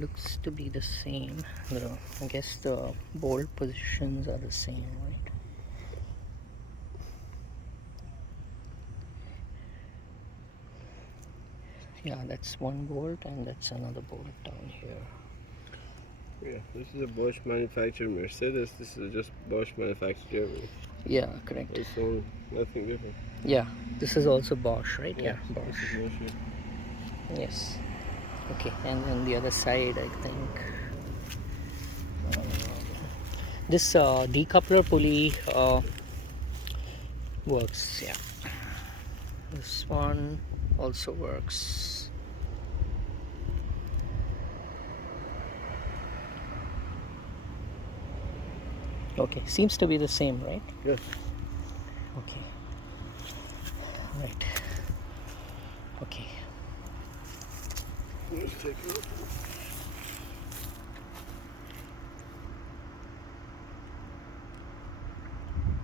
looks to be the same. I guess the bolt positions are the same, right? Yeah, that's one bolt and that's another bolt down here. Yeah, this is a Bosch manufactured Mercedes. This is just Bosch manufactured Germany. Yeah, correct. It's all nothing different. Yeah, this is also Bosch, right? Yeah, Bosch. this is Bosch. Yeah. Yes. Okay, and then the other side, I think this decoupler pulley works. Yeah, this one also works. Okay, seems to be the same, right? Yes. Okay. Right. Okay. Let's take a look.